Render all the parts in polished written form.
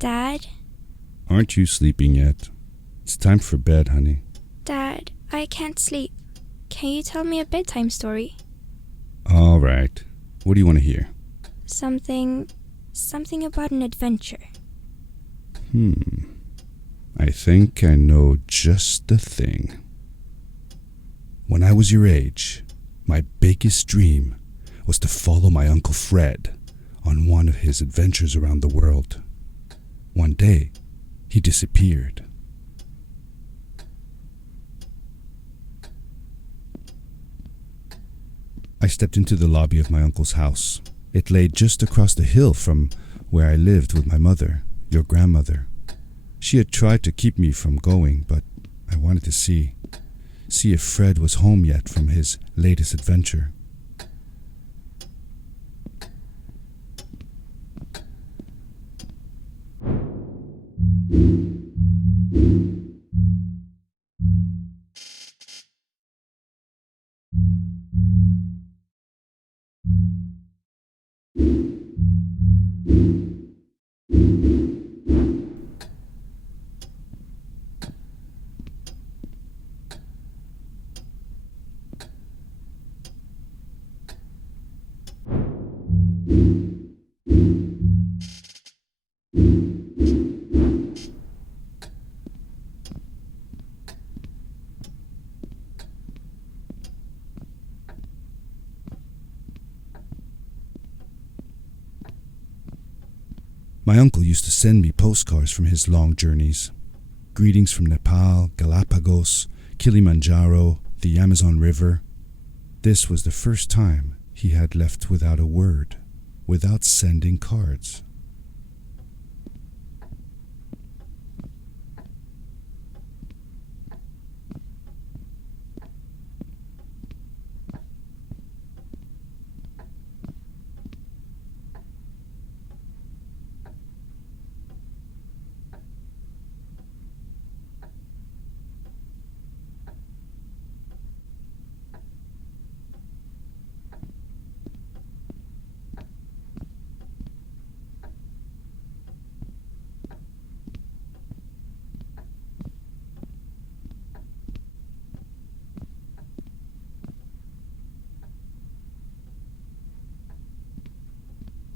Dad? Aren't you sleeping yet? It's time for bed, honey. Dad, I can't sleep. Can you tell me a bedtime story? All right. What do you want to hear? Something about an adventure. I think I know just the thing. When I was your age, my biggest dream was to follow my Uncle Fred on one of his adventures around the world. One day, he disappeared. I stepped into the lobby of my uncle's house. It lay just across the hill from where I lived with my mother, your grandmother. She had tried to keep me from going, but I wanted to see if Fred was home yet from his latest adventure. My uncle used to send me postcards from his long journeys. Greetings from Nepal, Galapagos, Kilimanjaro, the Amazon River. This was the first time he had left without a word, without sending cards.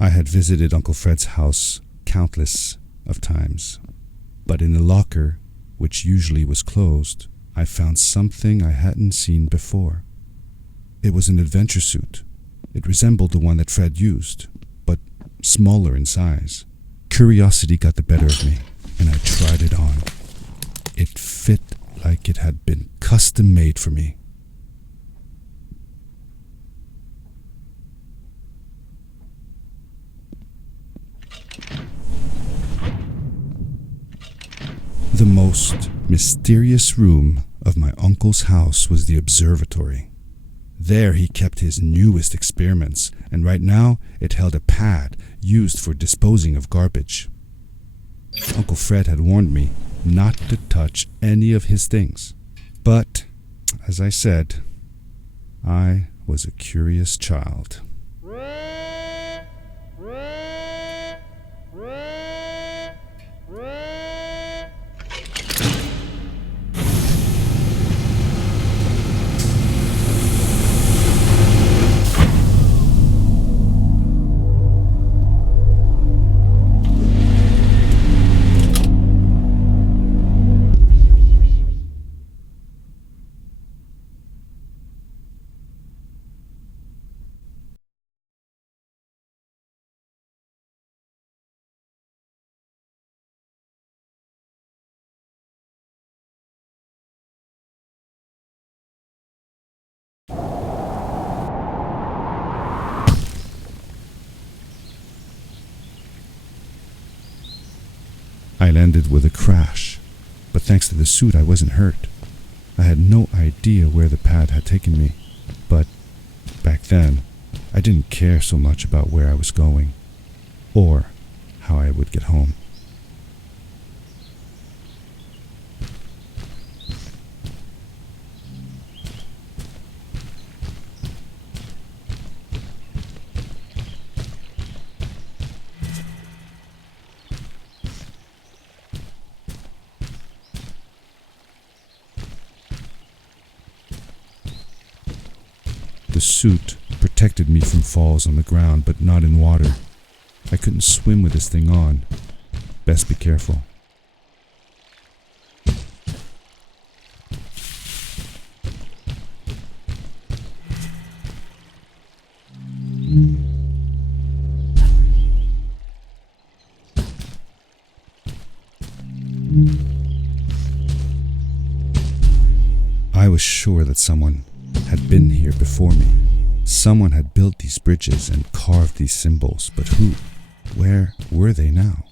I had visited Uncle Fred's house countless of times, but in the locker, which usually was closed, I found something I hadn't seen before. It was an adventure suit. It resembled the one that Fred used, but smaller in size. Curiosity got the better of me, and I tried it on. It fit like it had been custom made for me. The most mysterious room of my uncle's house was the observatory. There he kept his newest experiments, and right now it held a pad used for disposing of garbage. Uncle Fred had warned me not to touch any of his things. But, as I said, I was a curious child. I landed with a crash, but thanks to the suit I wasn't hurt. I had no idea where the pad had taken me, but back then I didn't care so much about where I was going, or how I would get home. The suit protected me from falls on the ground, but not in water. I couldn't swim with this thing on. Best be careful. I was sure that someone had been here before me. Someone had built these bridges and carved these symbols, but who? Where were they now?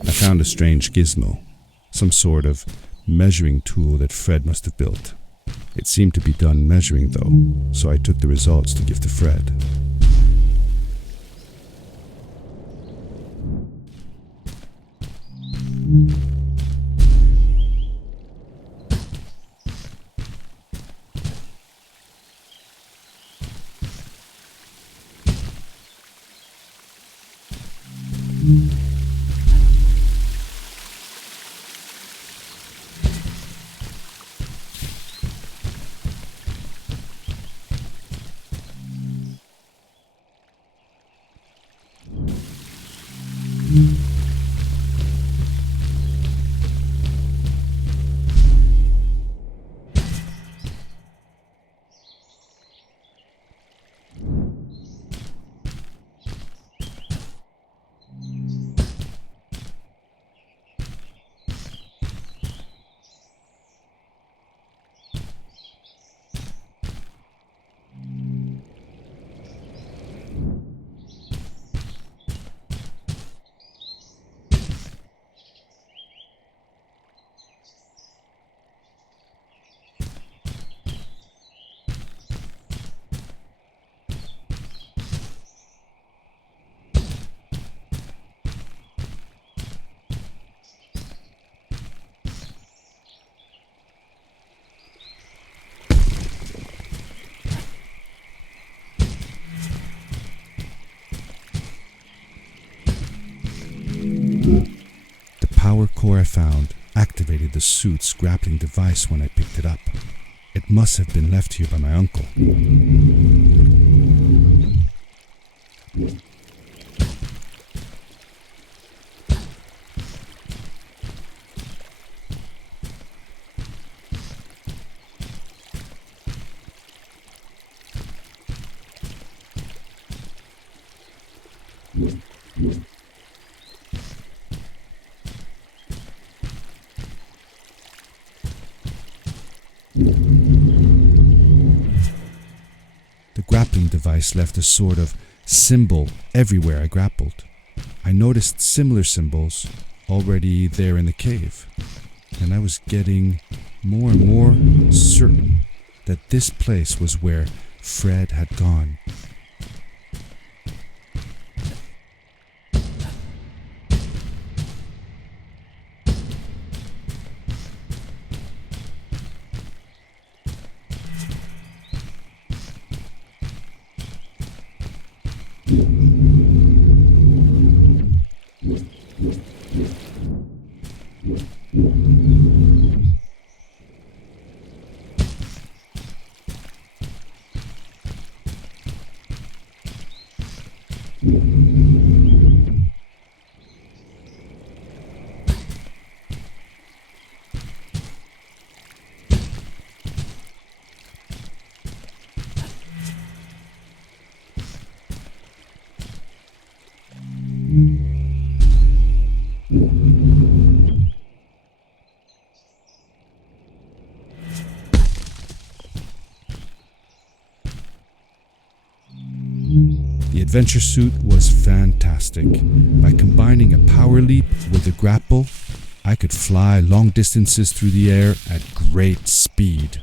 I found a strange gizmo, some sort of measuring tool that Fred must have built. It seemed to be done measuring though, so I took the results to give to Fred. The power core I found activated the suit's grappling device when I picked it up. It must have been left here by my uncle. The grappling device left a sort of symbol everywhere I grappled. I noticed similar symbols already there in the cave, and I was getting more and more certain that this place was where Fred had gone. adventure suit was fantastic. By combining a power leap with a grapple, I could fly long distances through the air at great speed.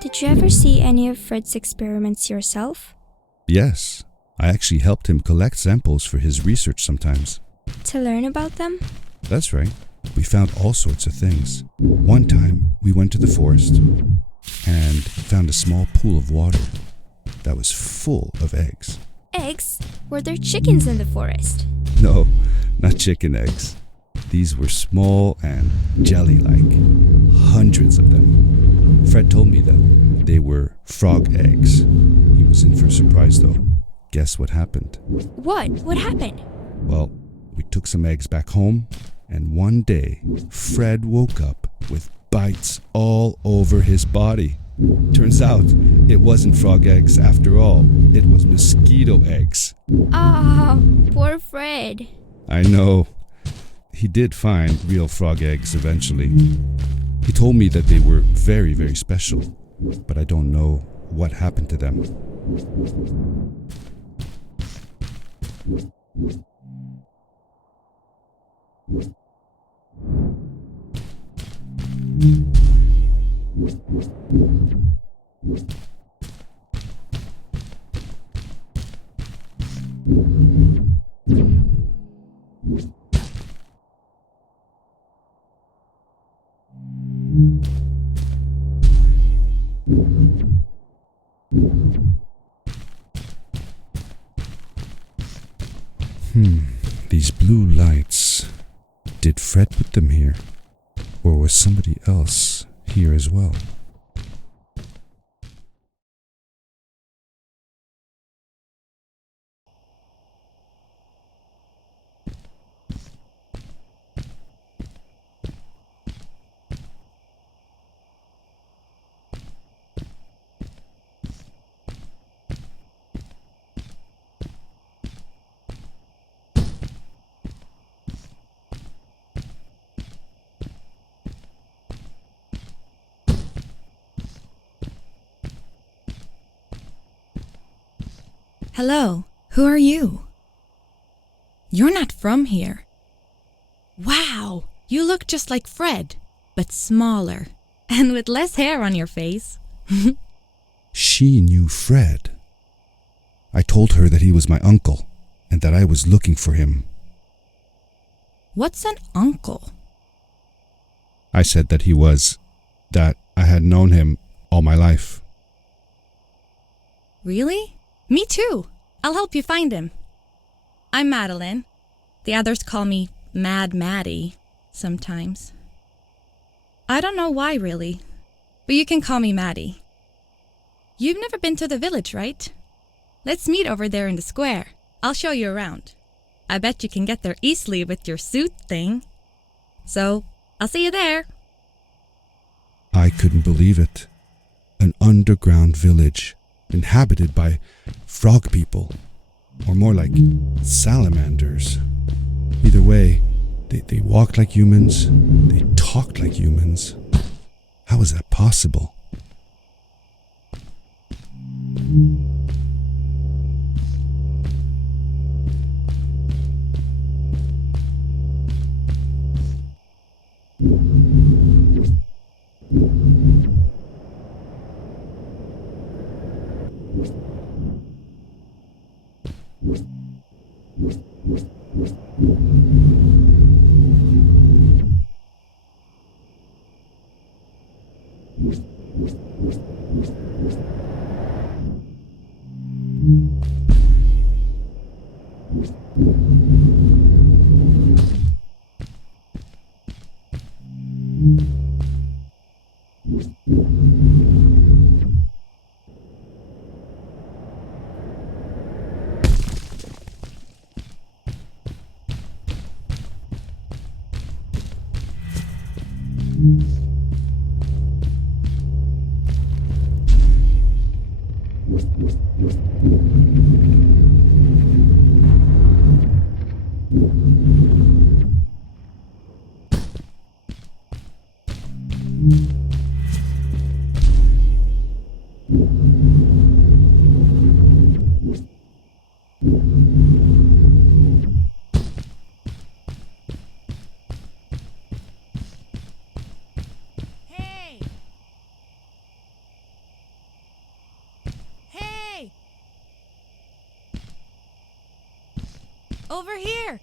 Did you ever see any of Fred's experiments yourself? Yes, I actually helped him collect samples for his research sometimes. To learn about them? That's right. We found all sorts of things. One time, we went to the forest and found a small pool of water that was full of eggs. Eggs? Were there chickens in the forest? No, not chicken eggs. These were small and jelly-like. Hundreds of them. Fred told me that they were frog eggs. He was in for a surprise though. Guess what happened? What? What happened? Well, we took some eggs back home, and one day, Fred woke up with bites all over his body. Turns out, it wasn't frog eggs after all. It was mosquito eggs. Ah, poor Fred. I know. He did find real frog eggs eventually. He told me that they were very, very special, but I don't know what happened to them. These blue lights. Did Fred put them here? Or was somebody else here as well? Hello, who are you? You're not from here. Wow, you look just like Fred, but smaller, and with less hair on your face. She knew Fred. I told her that he was my uncle, and that I was looking for him. What's an uncle? I said that I had known him all my life. Really? Me too. I'll help you find him. I'm Madeline. The others call me Mad Maddie sometimes. I don't know why really, but you can call me Maddie. You've never been to the village, right? Let's meet over there in the square. I'll show you around. I bet you can get there easily with your suit thing. So, I'll see you there. I couldn't believe it. An underground village inhabited by frog people, or more like salamanders. Either way, they walked like humans, they talked like humans. How is that possible? Hey! Hey! Over here!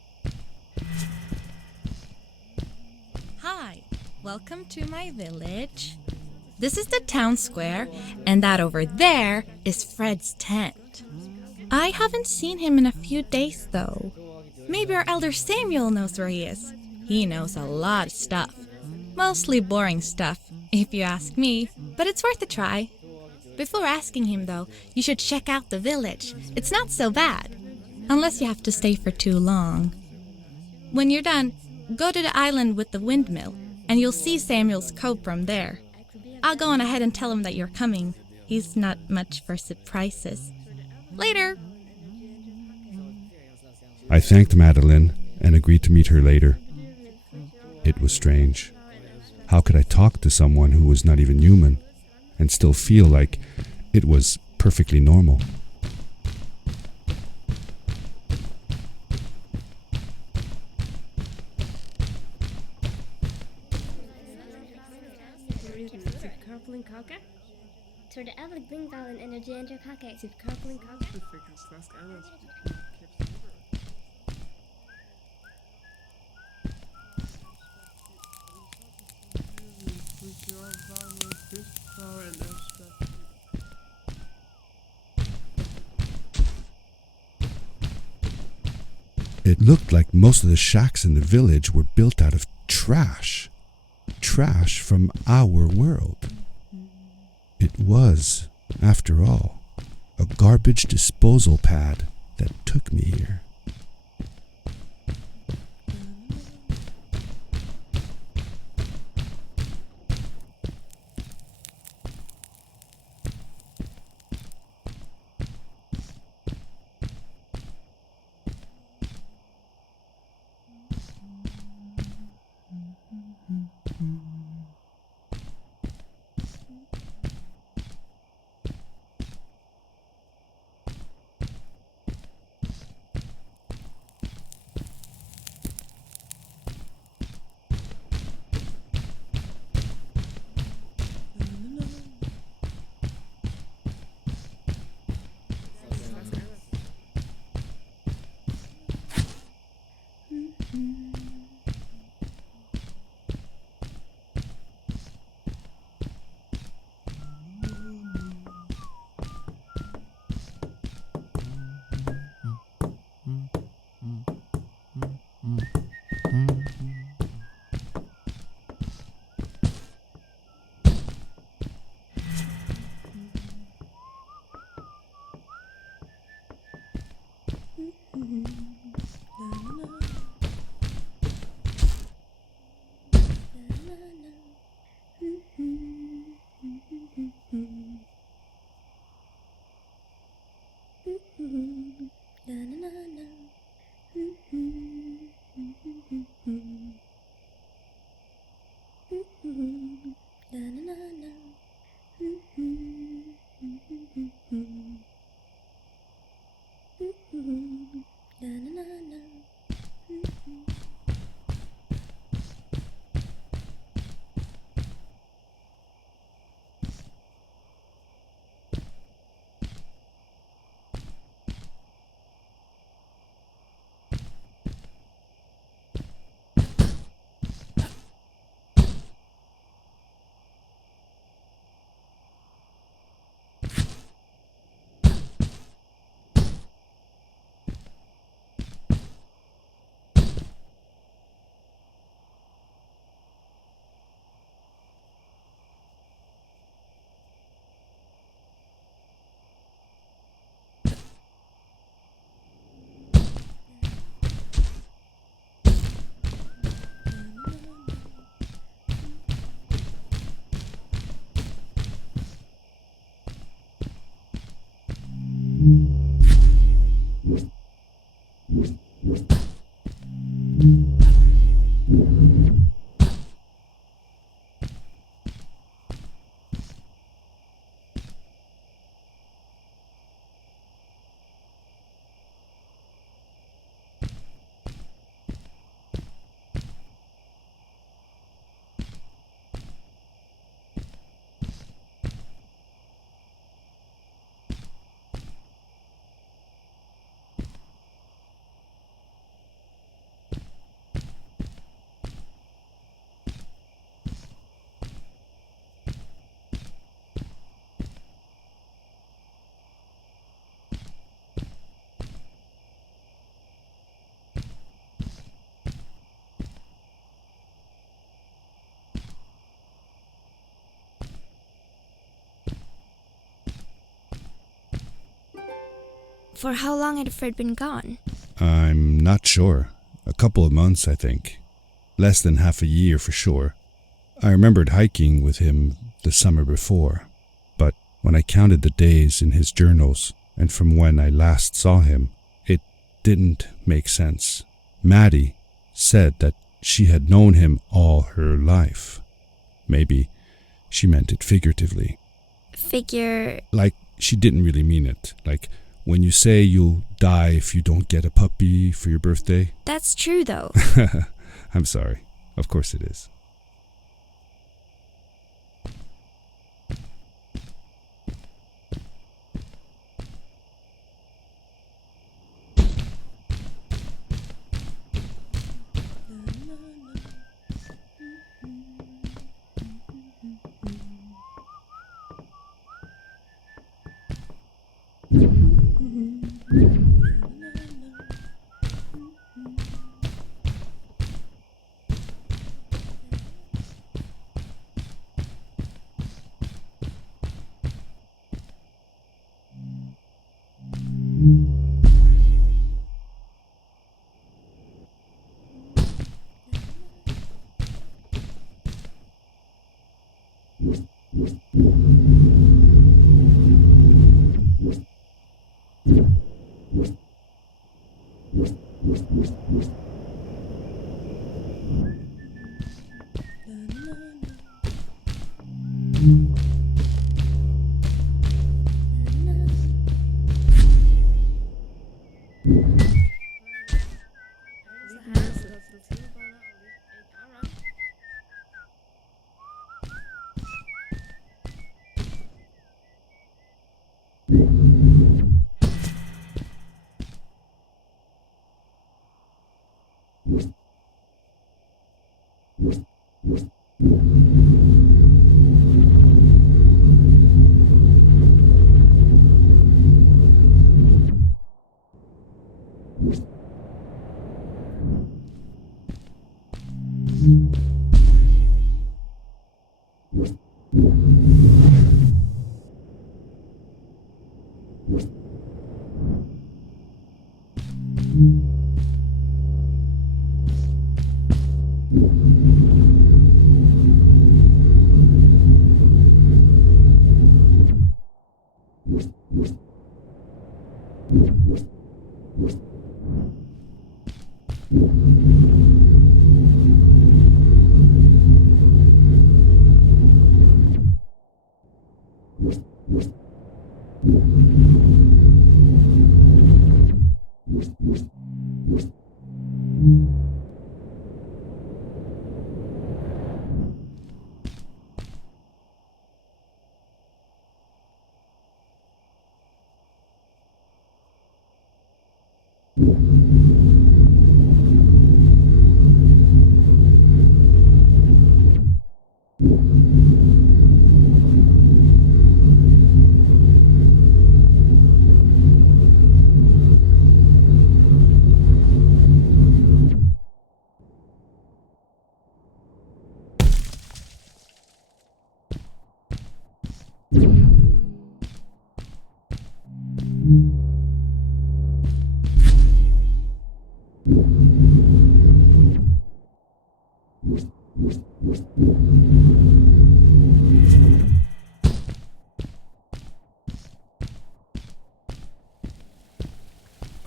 Hi, welcome to my village. This is the town square, and that over there is Fred's tent. I haven't seen him in a few days, though. Maybe our elder Samuel knows where he is. He knows a lot of stuff. Mostly boring stuff, if you ask me, but it's worth a try. Before asking him, though, you should check out the village. It's not so bad, unless you have to stay for too long. When you're done, go to the island with the windmill, and you'll see Samuel's cove from there. I'll go on ahead and tell him that you're coming. He's not much for surprises. Later! I thanked Madeline and agreed to meet her later. It was strange. How could I talk to someone who was not even human and still feel like it was perfectly normal? Tror det är väl Bingballen energy under kaka? Typ coupling kaka. It looked like most of the shacks in the village were built out of trash. Trash from our world. It was, after all, a garbage disposal pad that took me here. For how long had Fred been gone? I'm not sure. A couple of months, I think. Less than half a year for sure. I remembered hiking with him the summer before, but when I counted the days in his journals and from when I last saw him, it didn't make sense. Maddie said that she had known him all her life. Maybe she meant it figuratively. Like she didn't really mean it. Like when you say you'll die if you don't get a puppy for your birthday. That's true, though. I'm sorry. Of course it is.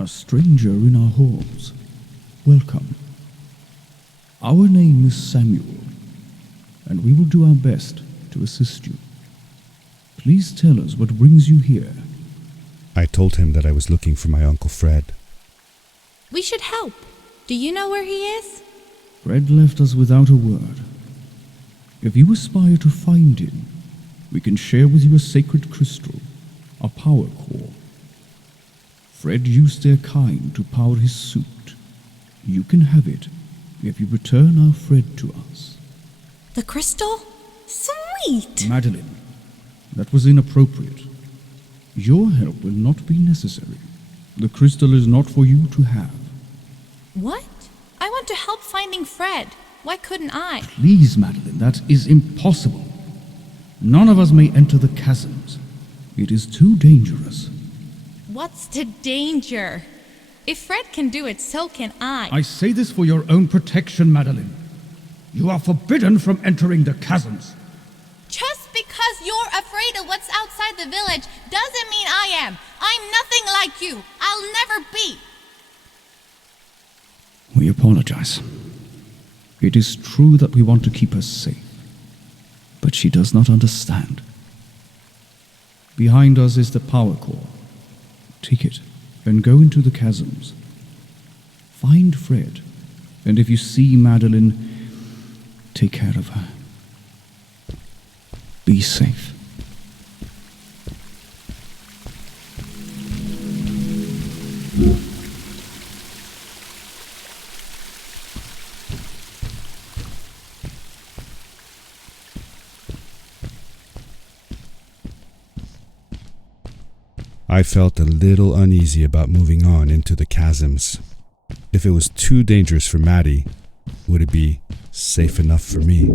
A stranger in our halls. Welcome. Our name is Samuel, and we will do our best to assist you. Please tell us what brings you here. I told him that I was looking for my Uncle Fred. We should help. Do you know where he is? Fred left us without a word. If you aspire to find him, we can share with you a sacred crystal, a power core. Fred used their kind to power his suit. You can have it if you return our Fred to us. The crystal? Sweet! Madeline, that was inappropriate. Your help will not be necessary. The crystal is not for you to have. What? I want to help finding Fred. Why couldn't I? Please, Madeline, that is impossible. None of us may enter the chasms. It is too dangerous. What's the danger? If Fred can do it, so can I. I say this for your own protection, Madeline. You are forbidden from entering the chasms. Just because you're afraid of what's outside the village doesn't mean I am. I'm nothing like you. I'll never be. We apologize. It is true that we want to keep her safe, but she does not understand. Behind us is the power core. Take it and go into the chasms. Find Fred, and if you see Madeline, take care of her. Be safe. I felt a little uneasy about moving on into the chasms. If it was too dangerous for Maddie, would it be safe enough for me?